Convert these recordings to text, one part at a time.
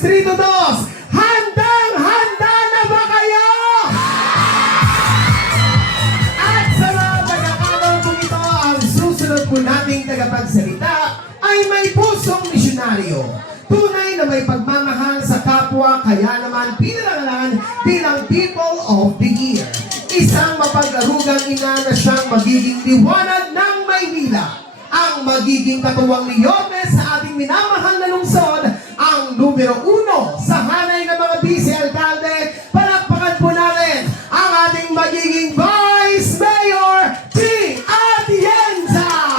Distrito 2, handang-handa na ba kayo? At sa mga pagkakataon po ito, ang susunod po nating tagapagsalita ay may pusong misyonaryo. Tunay na may pagmamahal sa kapwa, kaya naman pinarangalan bilang People of the Year. Isang mapaglarugang ina na siyang magiging liwanag ng Maynila. Ang magiging katuwang Leones sa ating minamahal na lungsod, ang numero 1 sa hanay ng mga vice-alkalde. Palakpakan po natin ang ating magiging Vice Mayor, T. Atienza!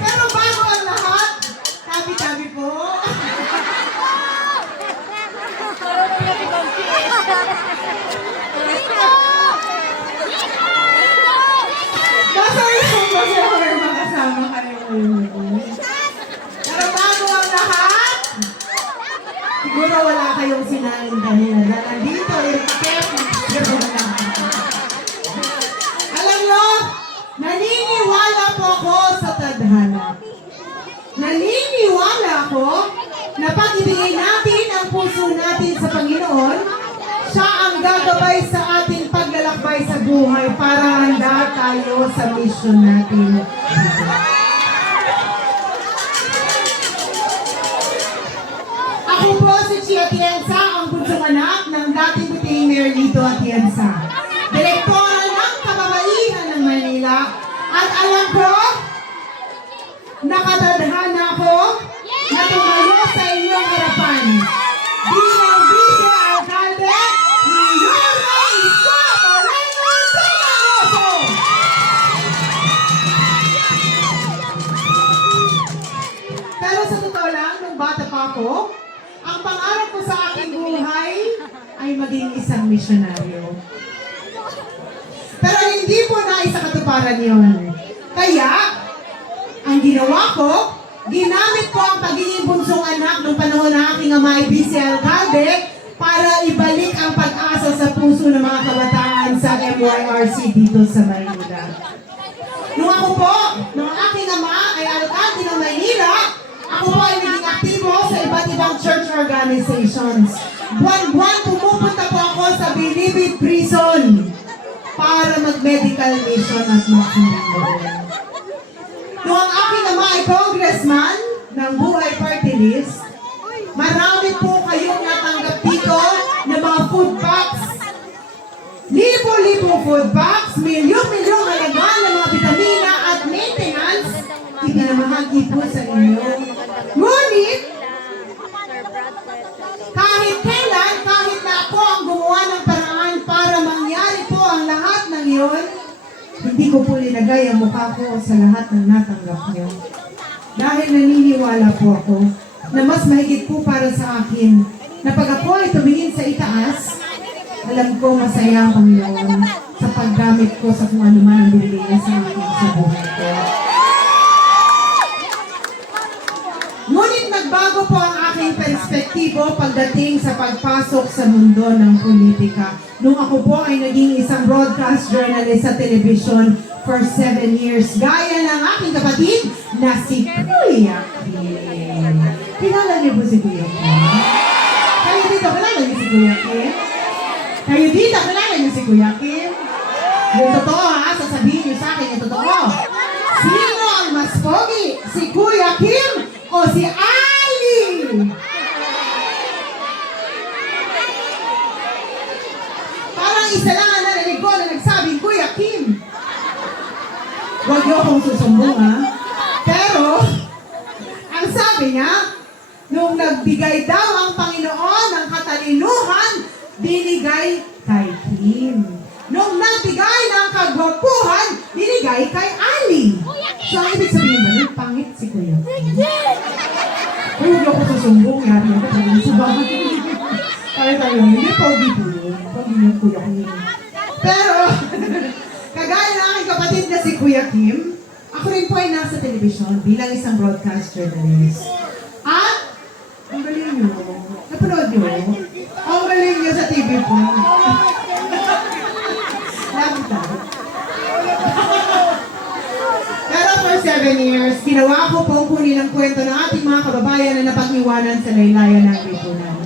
Pero bago ang lahat, tabi-tabi po. Masaya po kasi ako may makasama kayo ngayon. Pero bago ang lahat, siguro wala kayong sinain kanina. Na nandito, yung takip, siguro wala. Alam nyo, naniniwala po ako sa tadhana. Naniniwala ako na pag ibigay natin ang puso natin sa Panginoon, siya ang gagabay sa ating paglalakbay sa buhay para handa tayo sa mission natin. Ako po si Chia Atienza, ang bunsong anak ng dating puting Mayor Lito Atienza, direktora ng kababaihan ng Manila, at alam ko, nakatadhana ko na tumayo sa inyong harapan bilang vice-alkalde ni Yorme Isko Moreno Peñaloso. Pero sa totoo lang, nung bata pa ako, ang pangarap ko sa aking buhay ay maging isang misyonaryo. Pero hindi po naisakatuparan yun. Kaya, ang ginawa ko, ginamit ko ang pagiging bunsong anak nung panahon na aking ama ay vice-alkalde para ibalik ang pag-asa sa puso ng mga kabataan sa MYRC dito sa Maynila. Nung ako po, nung aking ama ay alkalde ng Maynila, ako po ay naging aktibo sa iba't ibang church organizations. Buwan-buwan pumupunta po ako sa Bilibid Prison para mag-medical mission at makinig doon. Nung ang aking ama ay congressman ng Buhay Party List, marami po kayong natanggap dito ng mga food packs. Libo-libong food packs, milyong-milyong halaga ng mga vitamina at maintenance, ipinamahagi po sa inyo. Ngunit, kahit kailan, kahit na ako ang gumawa ng paraan para mangyari po ang lahat ng iyon, hindi ko po linagay ang mukha ko sa lahat ng natanggap niyo. Dahil naniniwala po ako na mas mahigit po para sa akin na pag ako ay tumingin sa itaas, alam ko masaya ang Panginoon sa paggamit ko sa kung ano man ang binigay niya sa akin sa buhay ko. Ngunit nagbago po ang aking perspektibo pagdating sa pagpasok sa mundo ng politika. Nung ako po ay naging isang broadcast journalist sa television for 7 years, gaya ng aking kapatid na si Kuya Kim. Kilala niyo po si Kuya Kim? Kayo dito, kilala niyo si Kuya Kim? Kayo dito, kilala niyo si Kuya Kim? Yung totoo ha, sasabihin niyo sa akin yung totoo. Sino ang mas pogi? Si Kuya Kim o si Ali? Parang isa lang ang narinig ko na nagsabing, Kuya Kim. Huwag niyo akong susumbong ha. Pero, ang sabi niya, nung nagbigay daw ang Panginoon ng katalinuhan, binigay kay Kim. Nung nagbigay ng kagwapuhan, binigay kay Ali. So, ang ibig sabihin ba, nung pangit si Kuya Kim? Huwag ako susumbong, yari ako sa bahay. Tayo, hindi pogi po yun. Pogi yung Kuya Kim. Pero, kagaya ng aking kapatid na si Kuya Kim, ako rin po ay nasa telebisyon bilang isang broadcast journalist. At Ang galing nyo. Napanood nyo? Ang galing nyo sa TV po. Lagi tayo. Pero for 7 years, ginawa ko pong kunin ang kwento ng ating mga kababayan na napag-iwanan sa laylayan ng lipunan.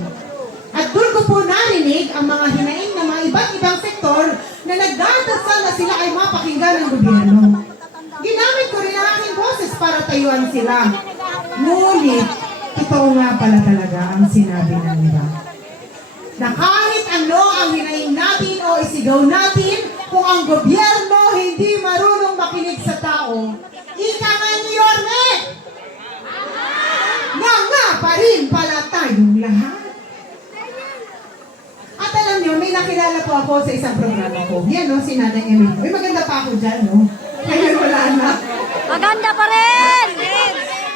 At doon ko po narinig ang mga hinaing ng mga iba't ibang sektor na nagdadasal na sila ay mapakinggan ng gobyerno. Ginamit ko rin ang aking boses para tayuan sila. Ngunit, totoo nga pala talaga ang sinabi ng iba. Na kahit ano ang hinaing natin o isigaw natin, kung ang gobyerno hindi marunong makinig sa tao, ika nga ni Yorme! Nga pa rin pala tayong lahat. At alam nyo, may nakilala po ako sa isang programa ko. Yan no, si Nanay Emily. May maganda pa ako dyan, no? Ngayon wala na. Maganda pa rin!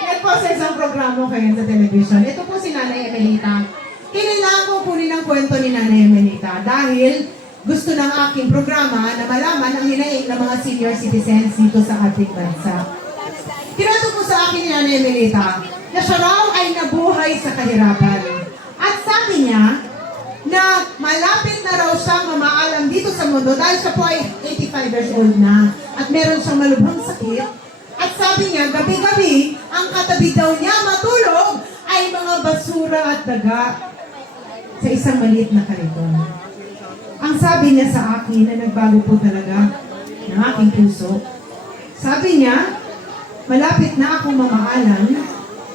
Yan po sa isang programa ko ngayon sa television. Ito po si Nanay Emelita. Kailangan ko kunin ang kwento ni Nanay Emelita dahil gusto ng aking programa na malaman ang hinaing ng mga senior citizens dito sa ating bansa. Kinento po sa akin ni Nanay Emelita na siya raw ay nabuhay sa kahirapan. At sabi niya, na malapit na raw siyang mamaalam dito sa mundo dahil siya po ay 85 years old na at meron siyang malubhang sakit. At sabi niya, gabi-gabi, ang katabi daw niya matulog ay mga basura at daga sa isang maliit na kariton. Ang sabi niya sa akin na nagbago po talaga ng aking puso, sabi niya, malapit na akong mamaalam,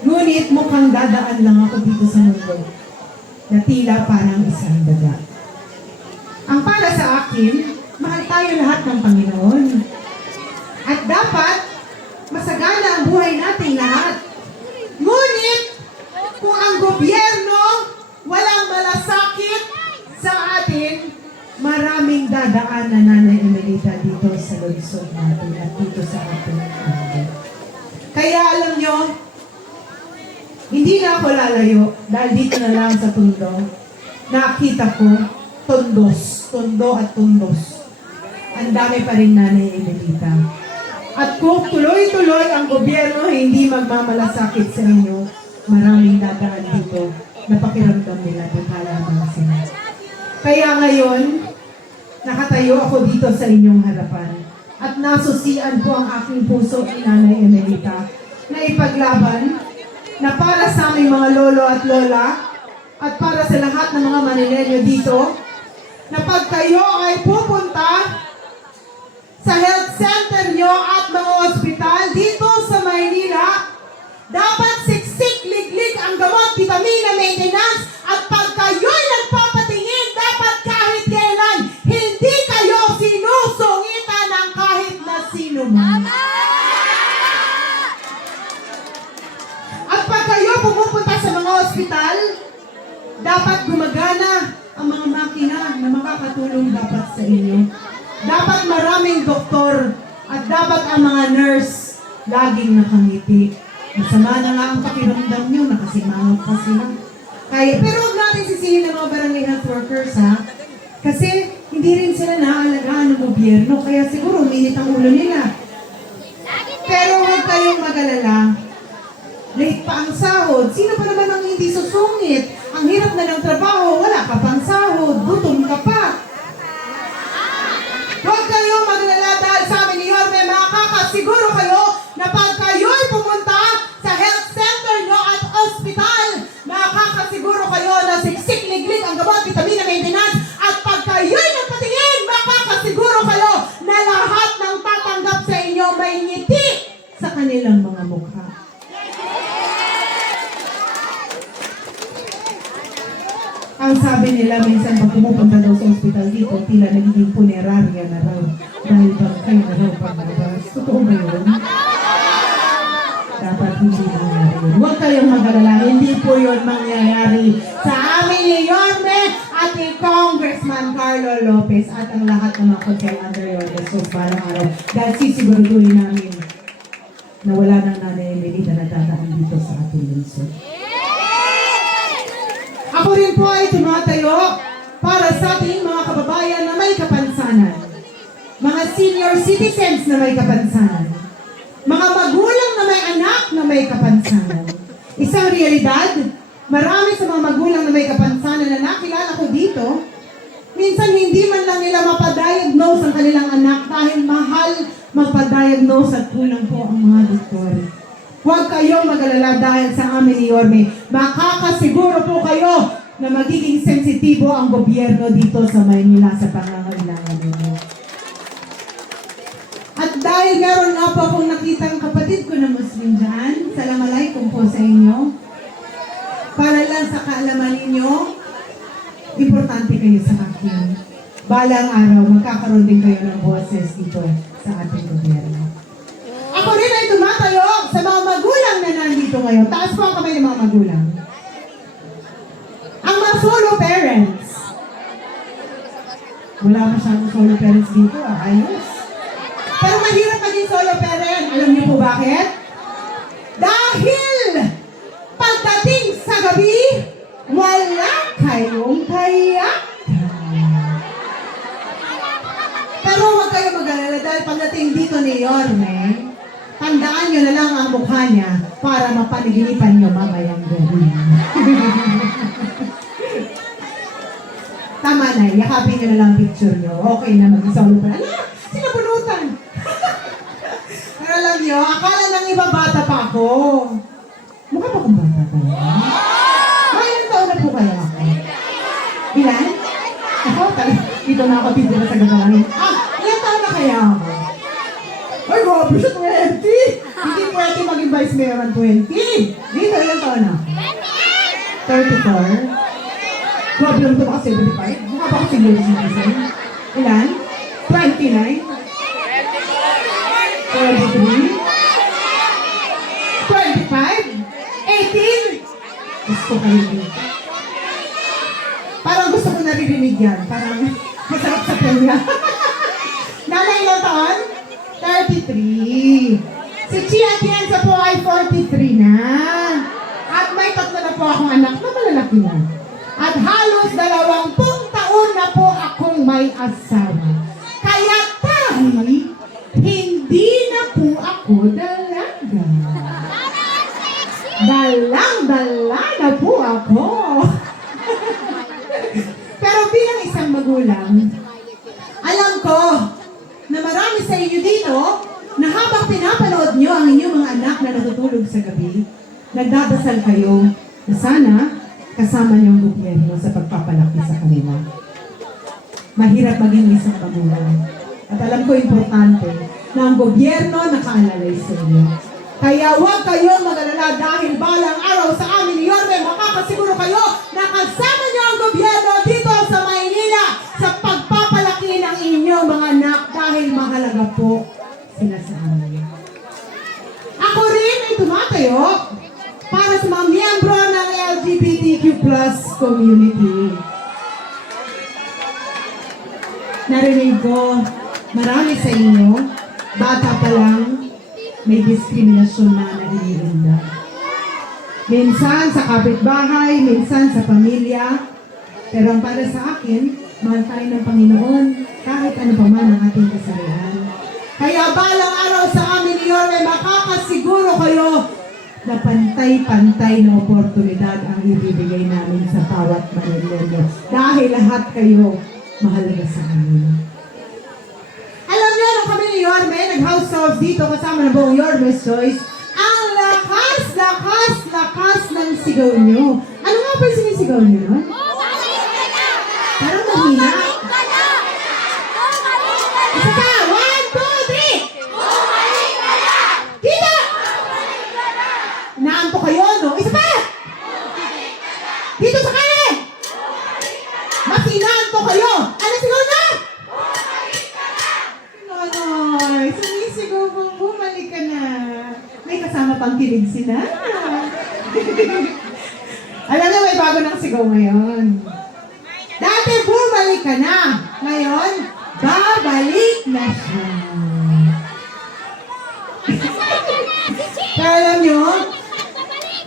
ngunit mukhang dadaan lang ako dito sa mundo na tila parang isang daga. Ang para sa akin, mahal tayo lahat ng Panginoon. At dapat, masagana ang buhay nating lahat. Ngunit, kung ang gobyerno walang malasakit sa atin, maraming dadaan na Nanay Emelita dito sa lungsod natin at dito sa ating mundo. Kaya alam nyo, hindi na ako lalayo dahil dito na lang sa Tondo. Nakita ko tondo at tundos. Ang dami pa rin Nanay Emelita. At kung tuloy-tuloy ang gobyerno hindi magmamalasakit sa inyo, maraming dadaan dito na pakiramdam nila kung halaman sila. Kaya ngayon, nakatayo ako dito sa inyong harapan at nasusian po ang aking puso ni Nanay Emelita na ipaglaban na para sa aming mga lolo at lola at para sa lahat ng mga Manilenyo dito na pag kayo ay pupunta sa health center nyo at mga ospital dito sa Maynila, dapat siksik, liglig ang gamot, vitamina, maintenance at pag kayo'y nagpapatingin, dapat kahit kailan, hindi kayo sinusungitan ng kahit na sino man. At pag kayo pumupunta sa mga ospital, dapat gumagana ang mga makina na makakatulong dapat sa inyo. Dapat maraming doktor at dapat ang mga nurse laging nakangiti. Masama na nga ang pakiramdam nyo, nakasimangot pa sila. Kaya, pero huwag natin sisihin ng mga barangay health workers, ha? Kasi hindi rin sila naaalagaan ng gobyerno, kaya siguro uminit ang ulo nila. Pero huwag kayong mag-alala. Late pa ang sahod. Sino pa naman ang hindi susungit? Ang hirap na ng trabaho, wala ka pang sahod, gutom ka pa. Huwag kayong mag-alala dahil sa amin ni Yorme, makakasiguro kayo na pag kayo'y pumunta sa health center nyo at ospital, makakasiguro kayo na siksik, liglig ang gamot, vitamina, maintenance, at pag kayo'y nagpatingin, makakasiguro kayo na lahat ng tatanggap sa inyo may ngiti sa kanilang mga mukha. Ang sabi nila, minsan pag pumupunta daw sa ospital dito, tila nagiging punerarya na raw. Dahil bangkay na raw paglabas. Totoo ba yun? Dapat hindi mangyari yun. Huwag kayong mag-alala, hindi po yun mangyayari sa amin ni Yorme at ni Congressman Carlo Lopez at ang lahat ng mga hotel under your desos parang araw. Dahil sisiguraduhin namin na wala nang Nanay Emelita na dadaan dito sa ating lungsod. Ako rin po ay tumatayo para sa ating mga kababayan na may kapansanan. Mga senior citizens na may kapansanan. Mga magulang na may anak na may kapansanan. Isang realidad, Marami sa mga magulang na may kapansanan na nakilala ko dito, minsan hindi man lang nila mapadiagnose ang kanilang anak dahil mahal magpadiagnose at kulang po ang mga doktor. Huwag kayong mag-alala dahil sa amin ni Yorme. Makakasiguro po kayo na magiging sensitibo ang gobyerno dito sa Maynila sa pangangailangan ninyo. At dahil meron nga po akong nakitang kapatid ko na Muslim dyan, salamalaikum po sa inyo. Para lang sa kaalaman ninyo, importante kayo sa akin. Balang araw, magkakaroon din kayo ng boses dito sa ating gobyerno. Ako rin ay tumatayo sa mga magulang na nandito ngayon. Taas po ang kamay ng mga magulang. Ang mga solo parents. Wala masyadong solo parents dito, ayos. Pero mahirap maging solo parent. Alam niyo po bakit? Dahil pagdating sa gabi, wala kayong kayakan. Pero huwag kayo mag-alala dahil pagdating dito ni Yorme, tandaan nyo na lang ang mukha niya para mapaniginipan nyo mamayang gabi. Tama na, yakapin nyo na lang picture nyo. Okay na, mag-solo pa. Ala, sinabunutan. Pero alam nyo, akala ng iba bata pa ako. Mukha pa kong bata pa. May ilang taon na po kaya ako? Ilan? Ako, dito na ako titira sa gagawin. Ilang taon na kaya ako? Ay, grabe siya, 20! Hindi pwede maging vice mayor ng 20. Dito, ilang taon na? 34? Grabe lang ito baka 75? Mukha ba ako senior citizen? Ilan? 29? 23? 25? 18? Gusto kayo dito. Parang gusto ko naririnig yan. Parang masarap sa kanya. Nanay ilang taon? 33. Si Chia Atienza po ay 43 na. At may tatlo na po akong anak na malalaki na. At halos 20 taon na po akong may asawa. Kaya tayo, hindi na po ako dalaga. Dalang-dala na po ako. Pero bilang isang magulang, alam ko na marami sa inyo dito na habang pinapanood nyo ang inyong mga anak na natutulog sa gabi, nagdadasal kayo na sana kasama niyo ang gobyerno sa pagpapalaki sa kanila. Mahirap maging isang magulang. At alam ko importante na ang gobyerno nakaalalay sa inyo. Kaya huwag kayong mag-alala dahil balang araw sa amin ni Yorme, makakasiguro kayo na kasama niyo ang gobyerno dito sa Maynila sa pagpapalaki ng inyong mga anak dahil mahalaga po sila sa amin. Ako rin ay tumatayo para sa mga miyembro ng LGBTQ+ community. Narinig ko, marami sa inyo, bata pa lang, may diskriminasyon na naghihirinda. Minsan sa kapitbahay, minsan sa pamilya, pero ang para sa akin, mahal tayo ng Panginoon kahit ano pa man ang ating kasalanan. Kaya balang araw sa amin ni Yorme, makakasiguro kayo na pantay-pantay na oportunidad ang ibibigay namin sa bawat Manilenyo. Dahil lahat kayo mahalaga sa amin. Alam niyo, nung kami ni Yorme, nag-house tours dito kasama ng buong Yorme's Choice, ang lakas ng sigaw niyo. Ano nga ba yung sinisigaw niyo nun? Parang mahina. Isa pa! 1, 2, 3! Dito! Naanto kayo, no? Isa pa! Dito sa kanan! Mas inaanto kayo! Ano sigaw na? Nonoy, sumisigaw kung bumalik ka na. May kasama pang kilig sila. Alam na, may bago ng sigaw ngayon. Dati bumalik ka na. Ngayon, babalik na siya. Pero alam nyo,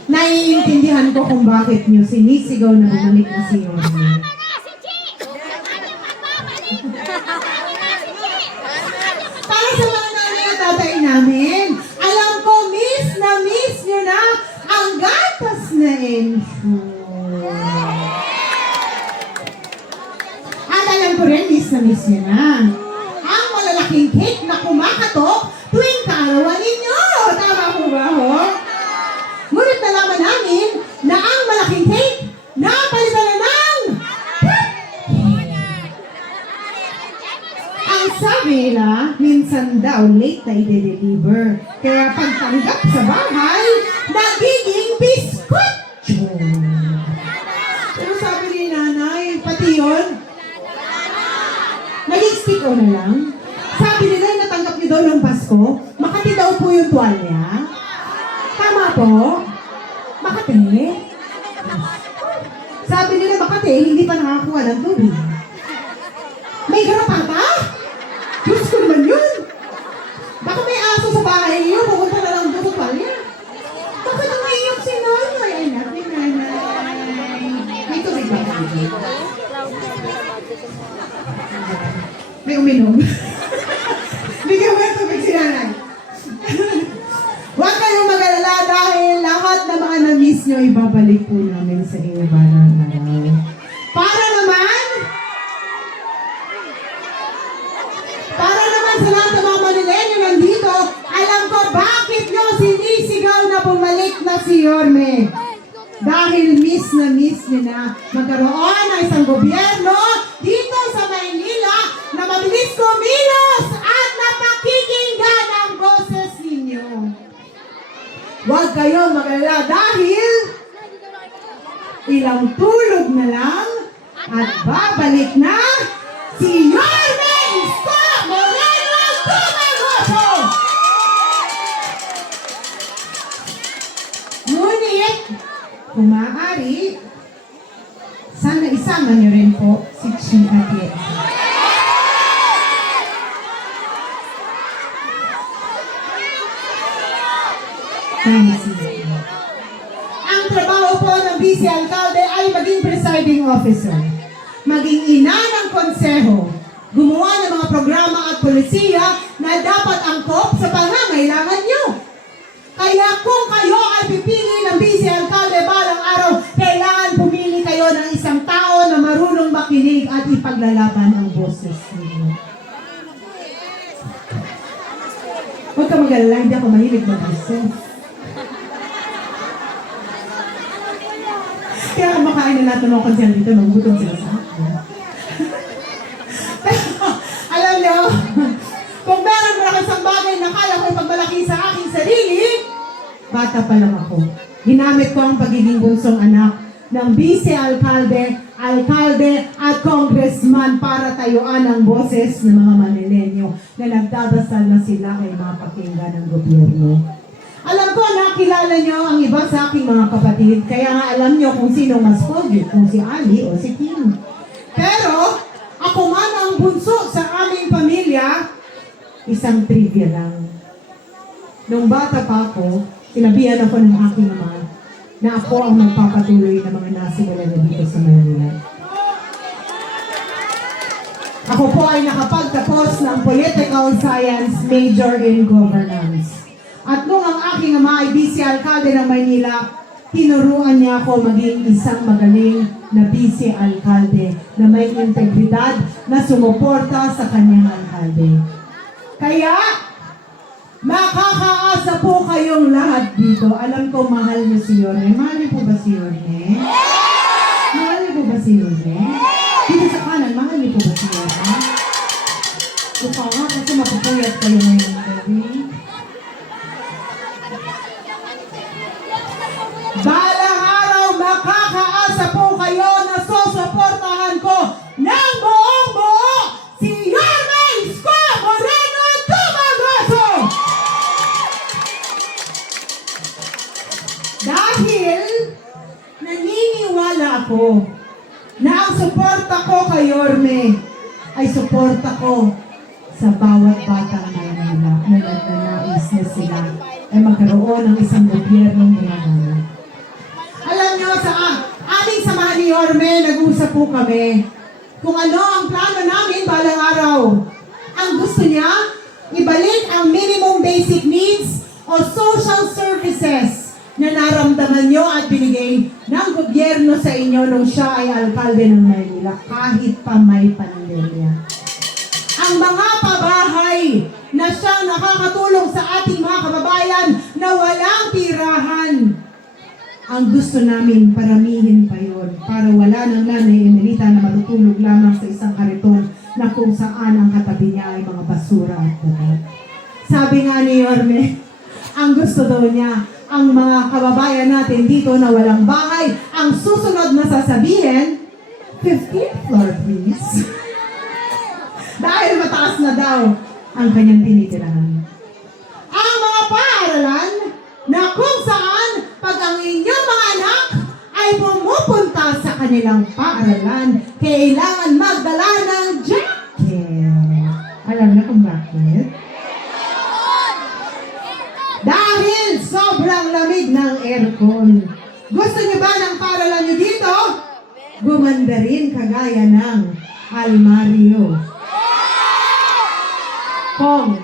naiintindihan ko kung bakit nyo sinisigaw na bumalik na si Yorme. Para sa mga nanay at tatay namin, alam ko, miss nyo na ang gatas na ensure. miss niyo na. Ang malalaking cake na kumakatok tuwing kaarawan ninyo. Tama po ba ho? Ngunit nalaman namin na ang malaking cake napalitan na ng ang sabi nila, minsan daw late na i-deliver. Kaya pagtanggap sa bahay, nagiging biskotso. Pero sabi ni nanay, pati yun, naging stick o na lang. Sabi nila, natanggap niyo daw ng Pasko, Makati daw po yung tuwalya. Tama po? Makati? Sabi nila, Makati, hindi pa nakakuha ng tubig. May garapata? Diyos ko naman yun. Baka may aso sa bahay niyo, pupunta na lang doon sa tuwalya. Bakit umiiyak si nanay? Ay, natin, nanay. May tubig ba kayo? May uminom. Bigyan mo yung tubig si nanay. Huwag kayong mag-alala dahil lahat na mga na-miss nyo, ibabalik po namin sa iyo balang araw. Para naman sa lahat ng mga Manilenyo nandito, alam ko bakit nyo sinisigaw na bumalik na si Yorme. Dahil miss nyo na magkaroon ng isang gobyerno dito sa Maynila na mabilis kumilos at napakikinggan ang boses ninyo. Huwag kayong mag-alala dahil ilang tulog na lang at babalik na si Yorme Isko Moreno Tumagoso! Ngunit, kung maaari, sana isama niyo rin po si Chi Atienza. Ang trabaho po ng vice alcalde ay maging presiding officer, maging ina ng konseho, gumawa ng mga programa at polisiya na dapat angkop sa pangangailangan nyo. Kaya kung kayo ay pipili ng vice alcalde balang araw, kailangan pumili kayo ng isang tao na marunong makinig at ipaglalaban ang boses ninyo. Huwag ka mag-alala, hindi ako mahilig mag-boses. Kaya kumakain na lahat ng mga konsyal dito, magbutom sila sa akin. Pero, alam nyo, kung meron mo na isang bagay na kaya ko ipagmalaki sa aking sarili, bata pa lang ako. Ginamit ko ang pagiging bunsong anak ng vice-alcalde, alcalde at congressman para tayuan ang boses ng mga Manilenyo na nagdadasal na sila ay mapakinggan ng gobyerno. Alam ko, nakilala nyo ang iba sa aking mga kapatid, kaya nga alam nyo kung sino mas pogi, kung si Ali o si Kim. Pero, ako man ang bunso sa aming pamilya, isang trivia lang. Nung bata pa ako, sinabihan ako ng aking ama na ako ang magpapatuloy ng mga nasimula na dito sa Manila. Ako po ay nakapagtapos ng Political Science major in Governance. At nung ang aking ama ay vice-alcalde ng Maynila, tinuruan niya ako maging isang magaling na vice-alcalde na may integridad na sumuporta sa kanyang alkalde. Kaya, makakaasa po kayong lahat dito. Alam ko, mahal niyo si Yorme. Mahal niyo po ba si Yorme? Mahal niyo po ba si Yorme? Dito sa kanan, mahal niyo po ba si Yorme? Ito nga, kasi mapupuyat kayo ngayon gabi. Balang araw, makakaasa po kayo na susuportahan ko ng buong buo si Yorme Isko Moreno Tumagoso! Dahil naniniwala ako na ang suporta ko kay Yorme ay suporta ko sa bawat batang Manila na nagnanais na sila ay magkaroon ng isang gobyernong ginagawa. Alam nyo, sa aming samahan ni Yorme, nag-usap po kami kung ano ang plano namin balang araw. Ang gusto niya, ibalik ang minimum basic needs o social services na naramdaman nyo at binigay ng gobyerno sa inyo nung siya ay alkalde ng Maynila kahit pa may pandemya. ang mga pabahay na siyang nakakatulong sa ating mga kababayan na walang tirahan. Ang gusto namin, paramihin pa yon para wala nang nanay Emelita na matutulog lamang sa isang kariton na kung saan ang katabi niya ay mga basura at balat. Sabi nga ni Yorme, ang gusto daw niya, ang mga kababayan natin dito na walang bahay, ang susunod na sasabihin, 15th floor please. Dahil mataas na daw ang kanyang tinitirahan. Ang mga paaralan na kung saan pag ang inyong mga anak ay pumupunta sa kanilang paaralan, kailangan magdala ng jacket. Alam na kung bakit? Dahil sobrang lamig ng aircon. Gusto niyo ba ng paaralan niyo dito? Gumanda rin kagaya ng almaryo. Kong,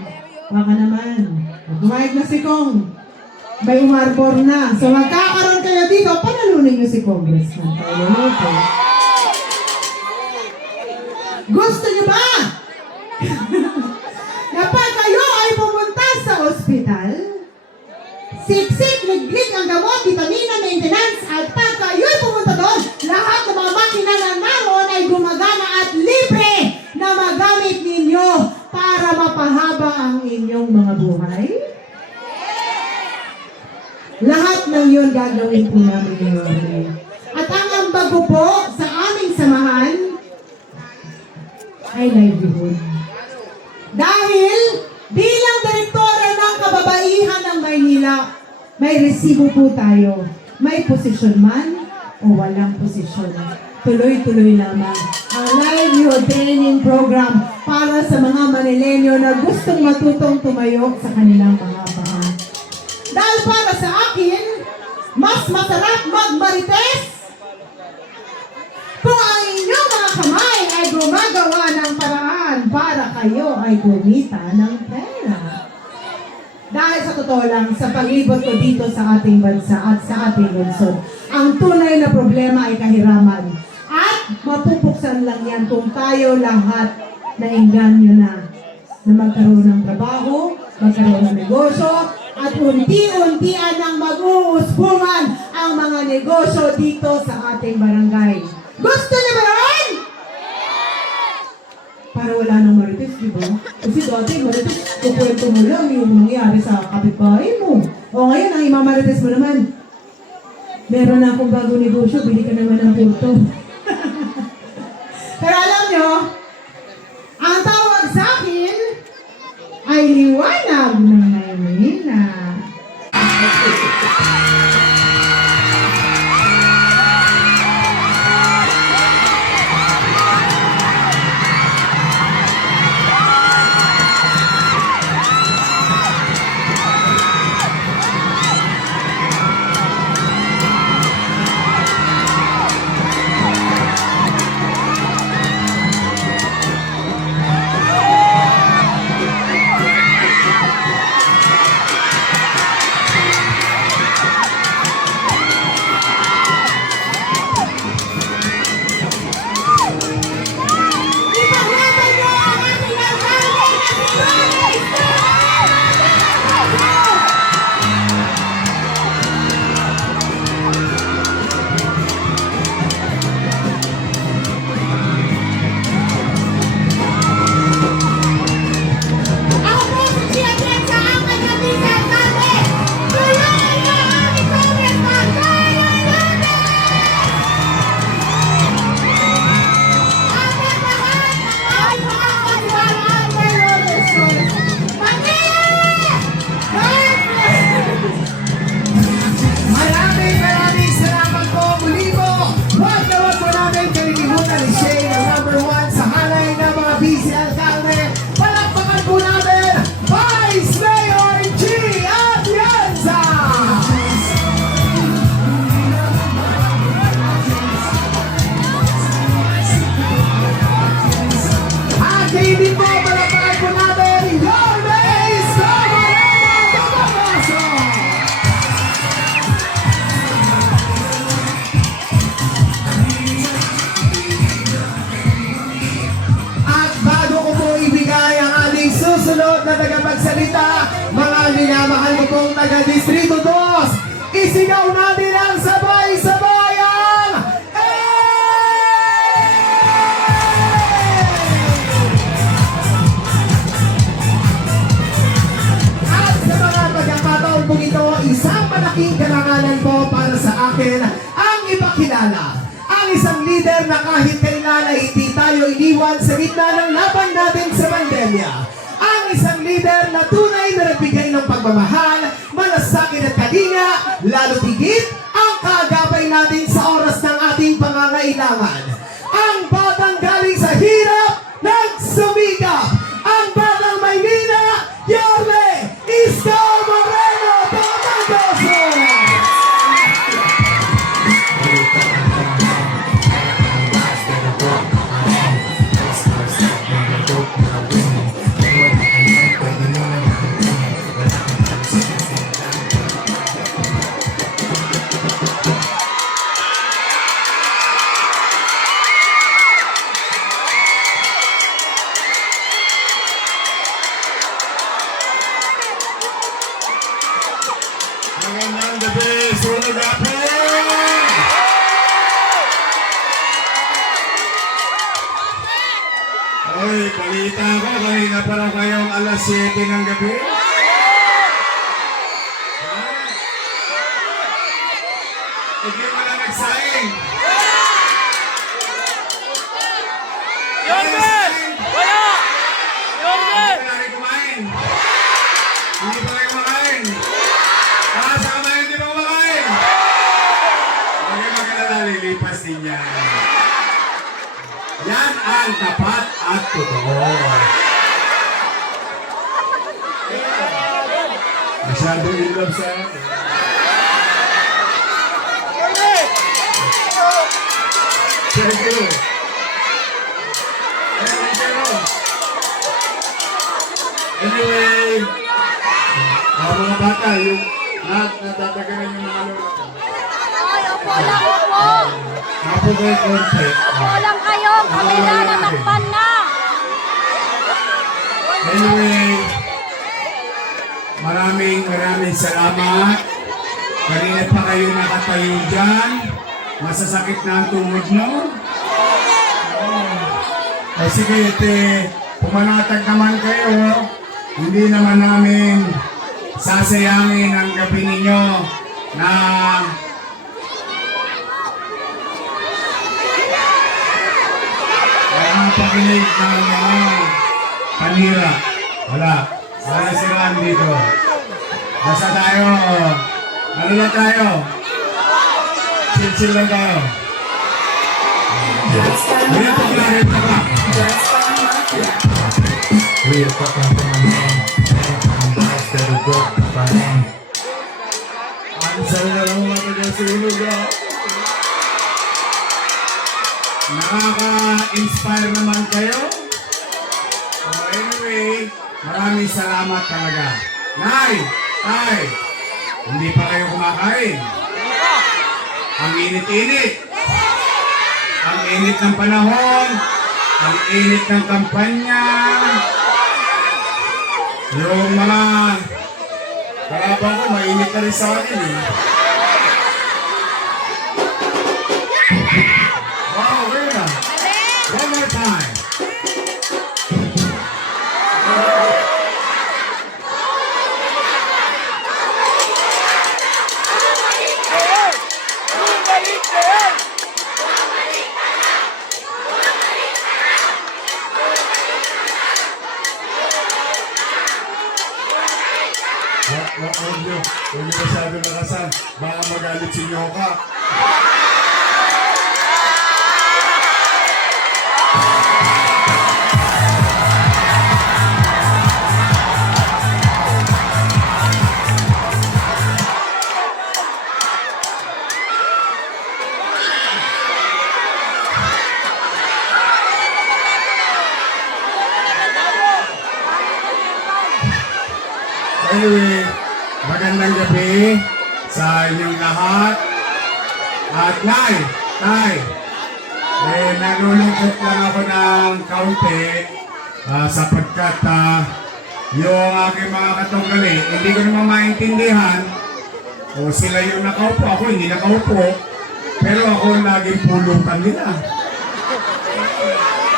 baka naman. Kumayag na si Kong. May umarbor na. So magkakaroon kayo dito, panalunin niyo si Congressman Paolo Lopez. Gusto niyo ba? Na pag kayo ay pumunta sa ospital, siksik, liglig ang gamot, vitamina, maintenance, at pag kayo ay pumunta doon, lahat ng mga makina na naroon ay gumagana at libre na magamit ninyo para mapahaba ang inyong mga buhay. Lahat ng yun gagawin po namin ngayon. At ang ambago po sa aming samahan ay livelihood. Dahil bilang direktora ng kababaihan ng Maynila, may resibo po tayo. May posisyon man o walang posisyon. Tuloy-tuloy lamang ang livelihood training program para sa mga Manilenyo na gustong matutong tumayo sa kanilang mga paa. Dahil para sa akin, mas masarap magmarites kung ang inyong mga kamay ay gumagawa ng paraan para kayo ay kumita ng pera. Dahil sa totoo lang, sa paglibot ko dito sa ating bansa at sa ating lungsod, ang tunay na problema ay kahiraman. At mapupuksan lang yan kung tayo lahat nainganyo na magkaroon ng trabaho, magkaroon ng negosyo, at unti-untian nang mag-uuspungan ang mga negosyo dito sa ating barangay. Gusto niyo ba yun? Para wala nang marites, di ba? Kasi dati marites, kukwento mo lang yung nangyari sa kapitbahay mo. O ngayon, ang imamarites mo naman, meron na akong bago negosyo, bili ka naman ng pulto. Pero alam nyo, ang tawag sa akin ay liwanag ng Maynila. minamahal ko pong taga-distrito 2, isigaw natin ang sabay-sabayang At sa mga pagkakataon po ito, isang malaking karangalan po para sa akin ang ipakilala ang isang leader na kahit kailan ay hindi tayo iniwan sa gitna ng laban natin sa pandemya. Ang isang leader na tunay na nagbigay ng pagmamahal, malasakit at kalinga, lalo tigit ang kaagapay natin sa oras ng ating pangangailangan. Ang batang galing sa hirap, nagsumikap. Ang batang Maynila, Yorme Isko Moreno Tomagoso! Magandang gabi, sunog ako! Oy, balita ko, kanina pa lang kayong alas 7 ng gabi. Hindi mo na nagsaing. Yorme! Wala! Yorme! Hindi pa lang kumain. Hindi pa lang kumakain. Sa kamay, hindi pa kumakain. Huwag kayo mag-alala, lilipas din yan. Yan ang tapat at totoo. Masyadong in love sa akin. Thank you. Anyway, mga bata, yung natatagan yung mga lola. Ay, opo lang, opo. Apo kayo konti. Opo lang kayo. Kami na natakpan na. Anyway, maraming salamat. Kanina pa kayo nakatayo dyan. Masasakit na ang tuhod nyo. Ay sige, pumanatag naman kayo. Hindi naman namin sasayangin ang gabi ninyo na ang pakinig ng mga panira. Wala sila dito. Basta tayo. Ano lang tayo? Chill lang tayo. Hindi po klaro pa ka. We are fucking from the man. Instead of broke by name. Ang sarap na lang mga taga-sunog ah. Nakaka-inspire naman kayo. So anyway, maraming salamat talaga. Nay! Tay! Hindi pa kayo kumakain. Ang init-init. Ang init ng panahon. Ang init ng kampanya. Yung mga kalaban ko, mainit na rin sa akin eh. Wow, Rina. One more time. Huwag niyo masyado nakasan. Baka magalit si Nyoka. Anyway, magandang gabi sa inyong lahat. At Nay, nalulungkot lang ako ng kaunti sapagkat yung aking mga katunggali, hindi ko naman maintindihan. O sila yung nakaupo, ako hindi nakaupo. Pero ako ang laging pulutan nila.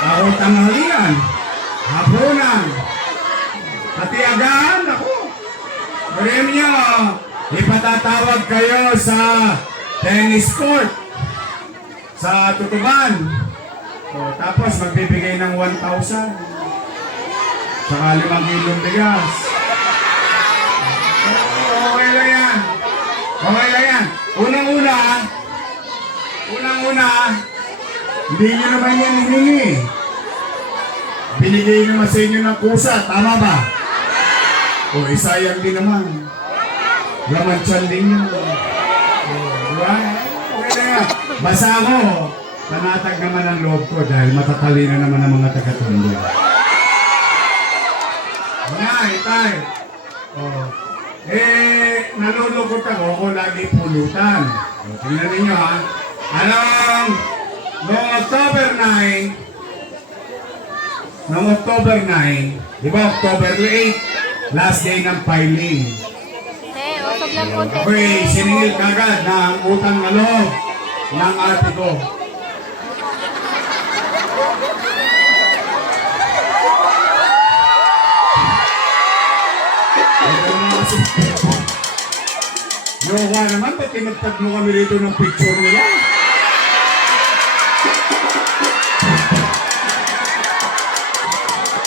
Ako tanghalian, hapunan, hatiagaan ako. Marim nyo, ipatatawag kayo sa tennis court sa Tutuban. O, tapos magbibigay ng 1,000. Saka 5 kilong bigas. Okay lang yan. Okay lang yan. Unang-una, hindi nyo naman yan hiningi. Binigay naman sa inyo ng kusa, tama ba? O, isayang din naman. Laman tiyan din yun. Diba? Okay na yan. Basta ako, panatag naman ang loob ko dahil matatalino naman ang mga taga-tundo. Tay. Oh. Nalulukot ako lagi pulutan. O, tingnan ninyo ha. Noong October 9, di ba October 8, last day ng filing. Usog lang konti. Okay, siningil kagad ng utang na loob ng ate ko. Yoga naman, ba't tinagtag mo kami rito ng picture nila?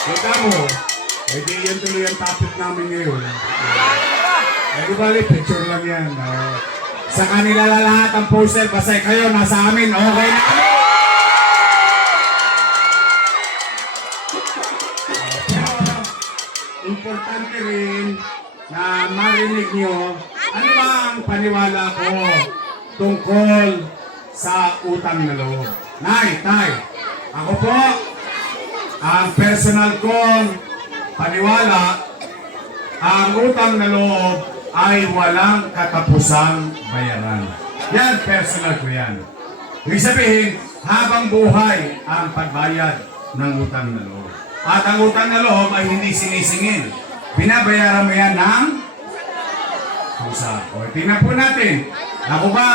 Kita mo, di yan tuloy ang topic namin ngayon. Di bali, picture lang yan. Sa kanila lahat ang poster, basta kayo nasa amin, okay na kami. Pero, importante rin na marinig nyo ano ba ang paniwala ko tungkol sa utang na loob. Tay, ako po, ang personal kong paniwala, ang utang na loob ay walang katapusang bayaran. Yan, personal ko yan. Ibig sabihin, habang buhay ang pagbayad ng utang na loob. At ang utang na loob ay hindi sinisingil. Binabayaran mo yan ng kusa. O, tingnan po natin. Ako ba?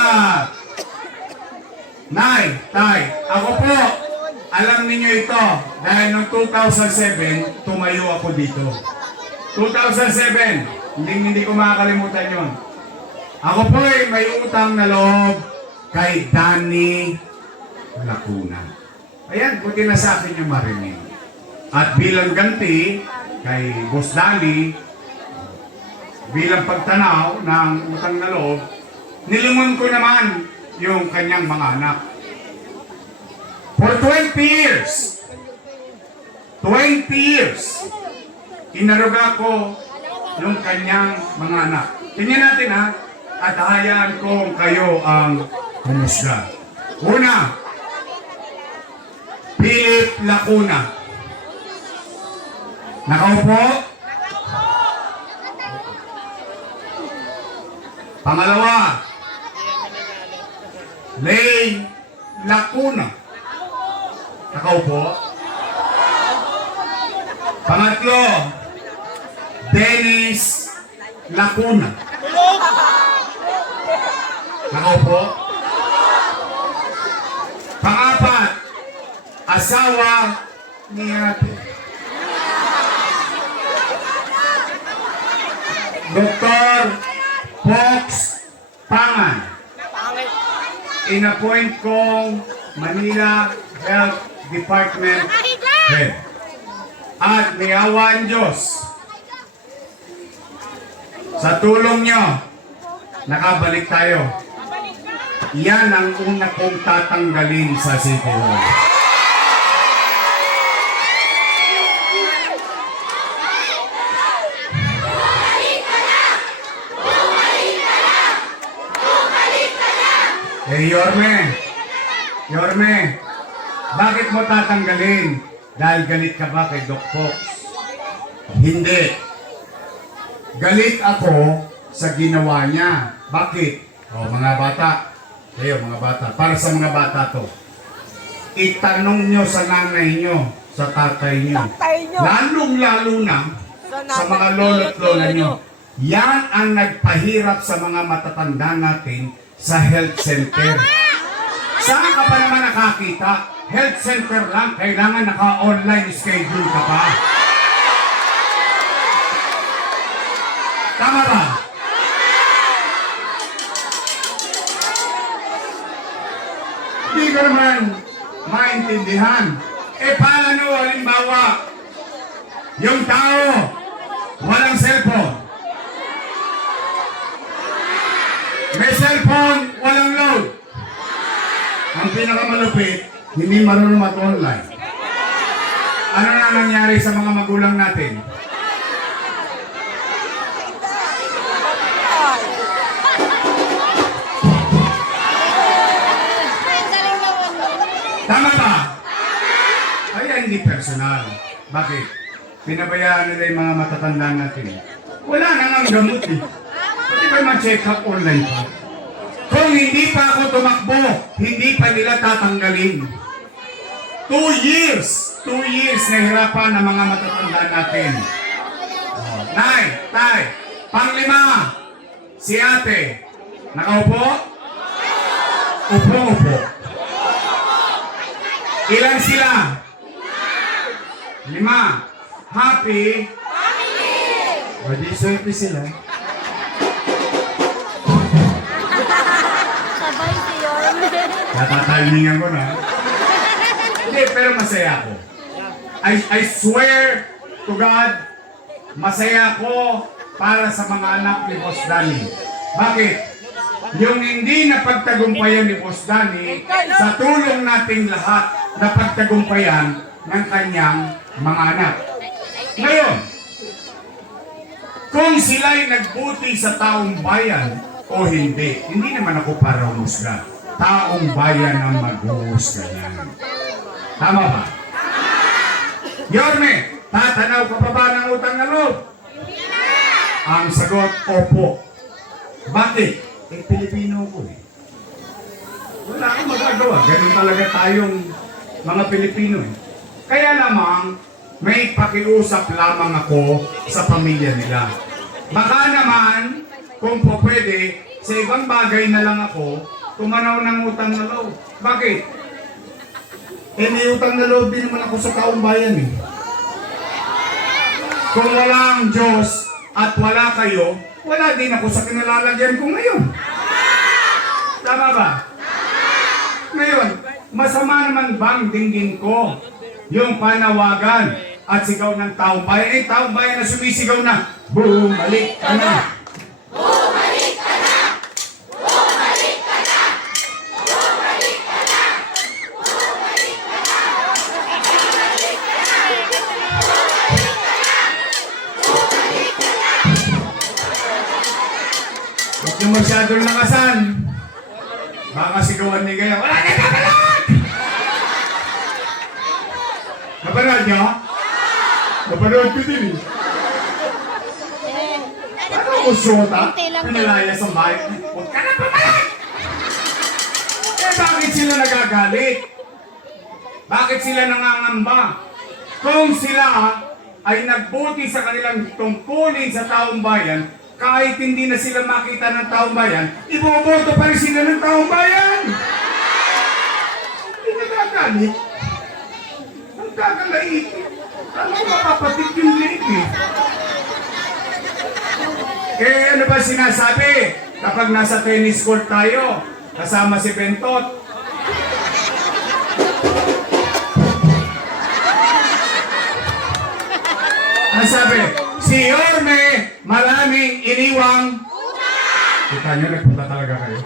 Tay, ako po, alam ninyo ito, dahil noong 2007, tumayo ako dito. 2007, hindi ko makakalimutan yun. Ako po ay may utang na loob kay Danny Lacuna. Ayan, buti na sa akin yung marinig. At bilang ganti, kay Boss Danny, bilang pagtanaw ng utang na loob, nilingon ko naman yung kanyang mga anak. For 20 years, inaruga ko yung kanyang mga anak. Tingnan natin ha, at hayaan kong kayo ang humusga. Una, Philip Lacuna. Nakaupo? Pangalawa, Lay Lacuna. Nakaupo? Pangatlo, Dennis Lacuna. Nakaupo? Pangapat, asawa ni ate. Dr. Fox Pangan. In-appoint kong Manila Health Department Head. At may awa ang Diyos. Sa tulong nyo, nakabalik tayo. Yan ang una kong tatanggalin sa City Hall. Yorme, bakit mo tatanggalin? Dahil galit ka ba kay Doc Fox? Hindi. Galit ako sa ginawa niya. Bakit? O mga bata, kayo mga bata, para sa mga bata to. Itanong nyo sa nanay nyo, sa tatay nyo. Lalong-lalo na sa mga lolo't lola nyo. Yan ang nagpahirap sa mga matatanda natin sa health center. Saan ka pa naman nakakita? Health center lang, kailangan naka-online schedule ka pa. Tama ba? Hindi ko naman maintindihan. Paano, halimbawa, yung tao, walang cellphone. May cellphone, walang load. Ang pinakamalupit, hindi marunong mag-online. Ano na nangyari sa mga magulang natin? Tama ba? Ay, hindi personal. Bakit? Pinabayaan nila yung mga matatanda natin. Wala na nga gamot eh. Pwede ba ma-check up online pa? Kung hindi pa ako tumakbo, hindi pa nila tatanggalin. 2 years! 2 years nahirapan ng mga matatanda natin. Nay, tay, panglima, si ate, nakaupo? Upo. Ilan sila? 5. Happy? O di swerte sila. Sabay si Yorme. Natatimingan ko na. Hindi, pero masaya ako. I swear to God, masaya ako para sa mga anak ni Boss Danny. Bakit? Yung hindi napagtagumpayan ni Boss Danny, sa tulong nating lahat, napagtagumpayan ng kanyang mga anak. Ngayon, kung sila'y nagbuti sa taong bayan o hindi naman ako para humusga. Taong bayan ang maghuhusga yan. Tama ba? Yorme, tatanaw ka pa ba ng utang na loob? Ang sagot, opo. Bakit? Pilipino ko eh. Wala akong magagawa. Ganun talaga tayong mga Pilipino eh. Kaya lamang, may pakiusap lamang ako sa pamilya nila. Baka naman, kung po pwede, sa ibang bagay na lang ako, tumanaw ng utang na loob. Bakit? May utang na loob din naman ako sa taong bayan eh. Kung wala ang Diyos at wala kayo, wala din ako sa kinalalagyan ko ngayon. Tama ba? Ngayon, masama naman bang dinggin ko yung panawagan at sigaw ng taong bayan? Taong bayan na sumisigaw na, bumalik ka na! Bumalik ka na! Bumalik ka na! Bumalik ka na! Bumalik ka na! Bumalik ka na! Bumalik ka na! Huwag yung masyadong nakasan. Baka sigawan ni Gaya, wala na kapalag! Napanood niyo? Napanood ko din eh. Paano usota? Pinalayas ang bahay. Huwag ka na pumalag! Bakit sila nagagalit? Bakit sila nangangamba? Kung sila ay nagbuti sa kanilang tungkulin sa taong bayan, kahit hindi na sila makita ng taong bayan, iboboto pa rin sila ng taong bayan. Hindi nagagalit. Ang gagalait. Ano mapapatid yung liig eh? Ano ba sinasabi? Kapag nasa tennis court tayo, kasama si Bentot, ano sabi? Si Yorme, maraming iniwang kita nyo, nagpunta talaga kayo.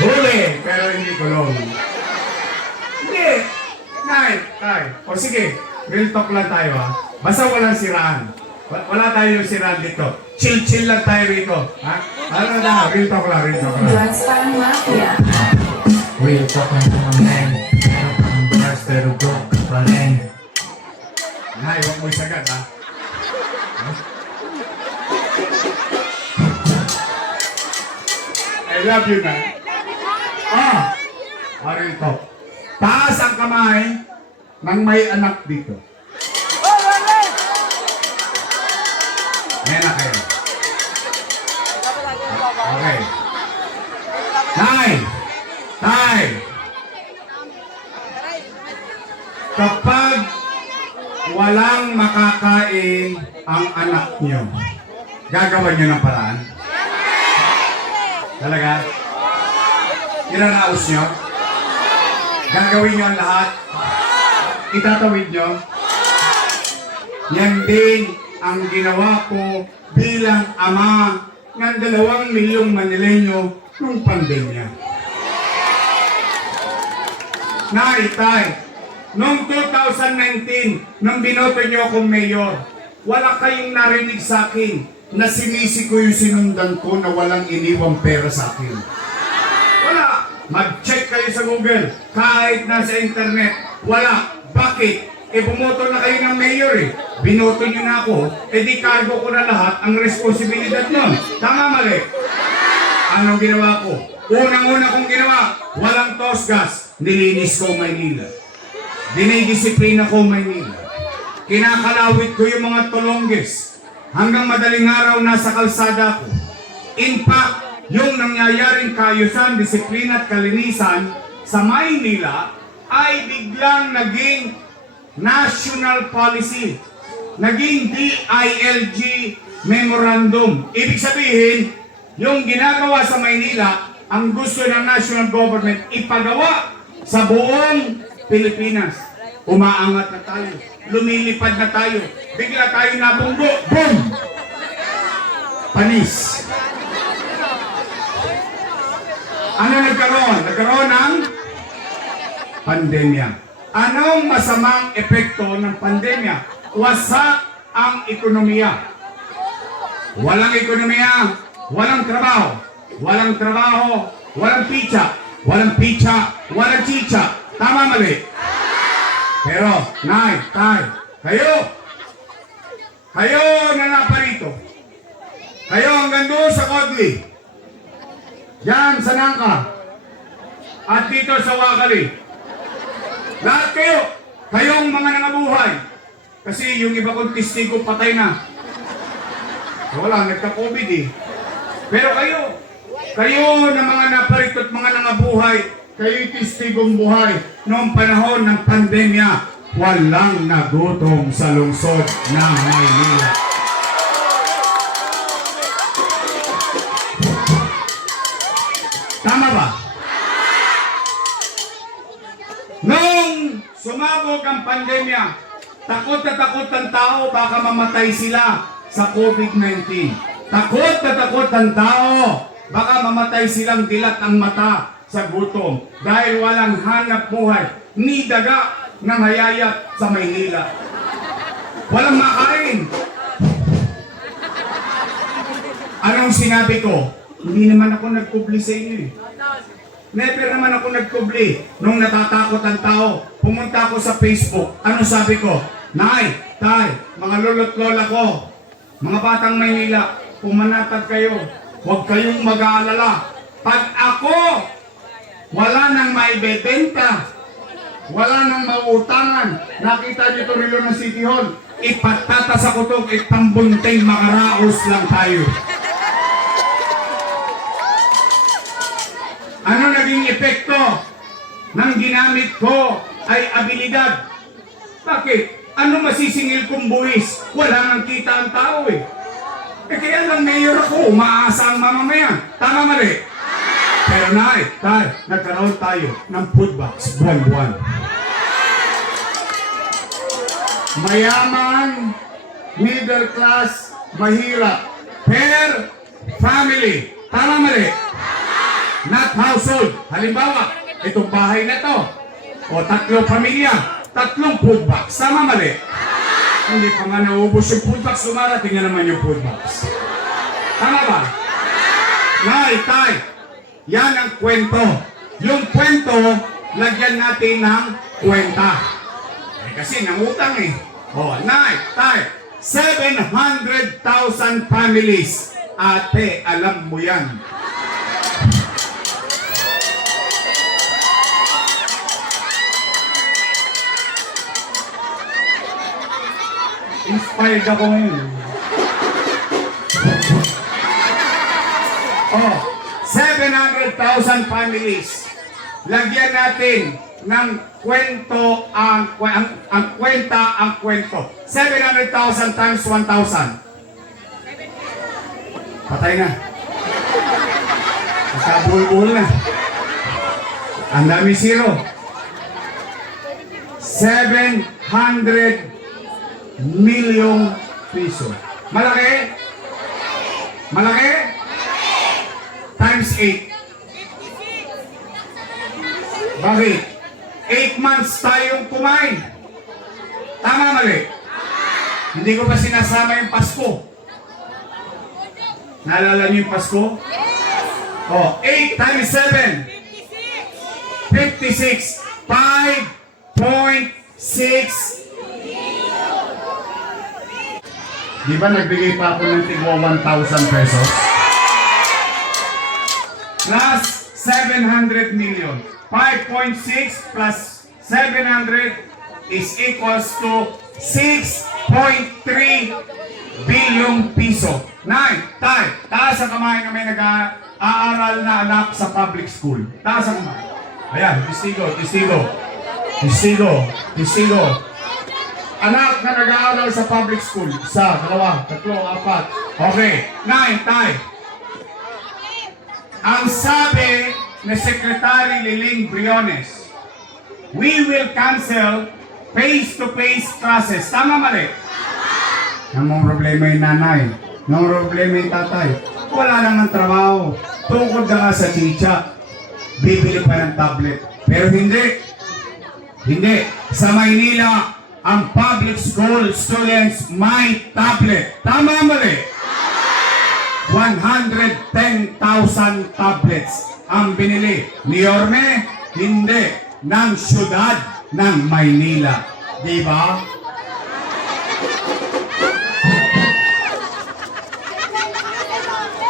Huli, pero hindi kulong. Hindi. Nay. O sige, real talk lang tayo ha. Basta walang siraan. Wala tayong siraan dito. Chill lang tayo rito. Ha? Ano na, real talk lang. Real talk lang sa mga men. Meron kang bars pero broke ka pa rin. Nay, huwag mo isagad ha. I love you, Nay. Real talk. Taas ang kamay ng may anak dito? Ayan na kayo. Okay. Tay! Tay! Kapag walang makakain ang anak niyo, gagawan niyo ng paraan? Talaga? Iraraos niyo? Gagawin niyo ang lahat? Itatawid niyo? Yan din ang ginawa ko bilang ama ng 2 milyong Manileño nung pandemya. Nay, tay, noong 2019, nung binoto niyo akong mayor, wala kayong narinig sa akin na sinisi ko yung sinundan ko na walang iniwang pera sa akin. Wala. Mag-check kayo sa Google, kahit nasa internet. Wala. Bakit? Bumoto na kayo ng mayor eh. Binoto niyo na ako, di cargo ko na lahat ang responsibilidad nun. Tama, mali? Anong ginawa ko? Unang-una kong ginawa, walang tosgas. Nilinis ko Maynila. Dinidisiplina ko Maynila. Kinakalawit ko yung mga tulongges. Hanggang madaling araw nasa kalsada ko. In fact, yung nangyayaring kaayusan, disiplina at kalinisan sa Maynila ay biglang naging national policy. Naging DILG memorandum. Ibig sabihin, yung ginagawa sa Maynila, ang gusto ng national government ipagawa sa buong Pilipinas. Umaangat na tayo. Lumilipad na tayo. Bigla tayo nabunggo. Boom! Panis. Ano nagkaroon? Nagkaroon ng pandemya. Anong masamang epekto ng pandemya? Wasak ang ekonomiya. Walang ekonomiya, walang trabaho. Walang trabaho, walang pizza. Walang pizza, walang chicha. Tama, mali? Pero, nay, tay, kayo na naparito. Kayo hanggang doon sa Kodli. Diyan sa Nangka. At dito sa Wakali. Lahat kayong mga nangabuhay. Kasi yung iba kong testigo patay na. Wala, nagka-COVID eh. Pero kayo na mga naparito at mga nangabuhay, kayo'y testigong buhay noong panahon ng pandemya, walang nagutom sa lungsod ng Maynila. Tama ba? Nung sumabog ang pandemya, takot na takot ang tao baka mamatay sila sa COVID-19. Takot na takot ang tao baka mamatay silang dilat ang mata sa gutom dahil walang hanap buhay ni daga ng hayayat sa Maynila. Walang makain. Anong sinabi ko? Hindi naman ako nagpubli sa inyo eh. Never naman ako nagpubli. Nung natatakot ang tao, pumunta ako sa Facebook. Ano sabi ko? Nay, tay, mga lolo't lola ko, mga batang Maynila, pumanatag kayo. Huwag kayong mag-aalala. Pag ako, wala nang maibebenta, wala nang mauutangan, nakita niyo ito rilo ng City Hall, ipatatas ako ito, itambunting makaraos lang tayo. Ano naging epekto ng ginamit ko ay abilidad? Bakit? Ano masisingil kong buwis? Wala nang kita ang tao eh. Kaya lang mayor ako, umaasa ang mamamayan. Tama, mali? Pero tay, nagkaroon tayo ng food box buwan-buwan. Mayaman, middle class, mahirap. Per family. Tama, mali? Not household. Halimbawa, itong bahay na to, o 3 pamilya, 3 food box. Tama, mali? Hindi pa nga naubos yung food box, sumarating na naman yung food box. Tama ba? Tay, yan ang kwento. Yung kwento, lagyan natin ng kwenta. Kasi nangutang eh. Tay, 700,000 families. Ate, alam mo yan. Inspired ako ngayon. Oh, 700,000 families. Lagyan natin ng kwento ang kwento. 700,000 times 1,000. Patay na. Nagkabuhol-buhol na. Ang dami zero. 700 milyong piso. Malaki? Malaki? Times 8. Bakit? 8 months tayong kumain. Tama, mali? Hindi ko pa sinasama yung Pasko. Naalala niyo yung Pasko? Oh, 8 times 7. 56. 5.6. Di ba nagbigay pa ako ng tigwa 1,000 pesos? Plus 700 million. 5.6 plus 700 is equals to 6.3 billion piso. 9. Taas ang kamay na may nag-aaral na anak sa public school. Taas ang kamay. Ayan, testigo. Anak na nag-aaral sa public school. 1, 2, 3, 4. Okay. 9, tay. Ang sabi ni Secretary Liling Briones, we will cancel face-to-face classes. Tama, mali? Namang problema yung nanay. Namang problema yung tatay. Wala naman trabaho. Tungkol na nga sa chicha. Bibili pa ng tablet. Pero hindi. Sa Maynila, ang public school students may tablet. Tama, mali? 110,000 tablets ang binili ni Yorme, hindi, ng syudad ng Maynila. Di ba?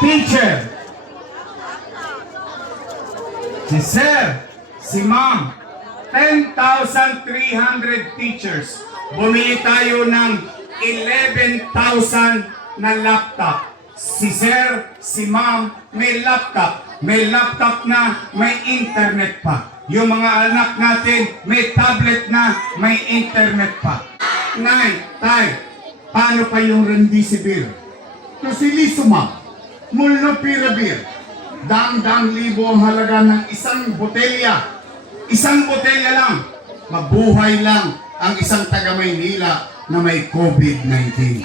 Teacher. Si sir, si ma'am, 10,300 teachers. Bumili tayo ng 11,000 na laptop. Si sir, si ma'am, may laptop. May laptop na may internet pa. Yung mga anak natin, may tablet na may internet pa. 9, tay, paano pa yung remdesivir? Tocilizumab, molnupiravir, daang-daang libo ang halaga ng isang botelya. Isang botelya lang, mabuhay lang ang isang taga Maynila na may COVID-19.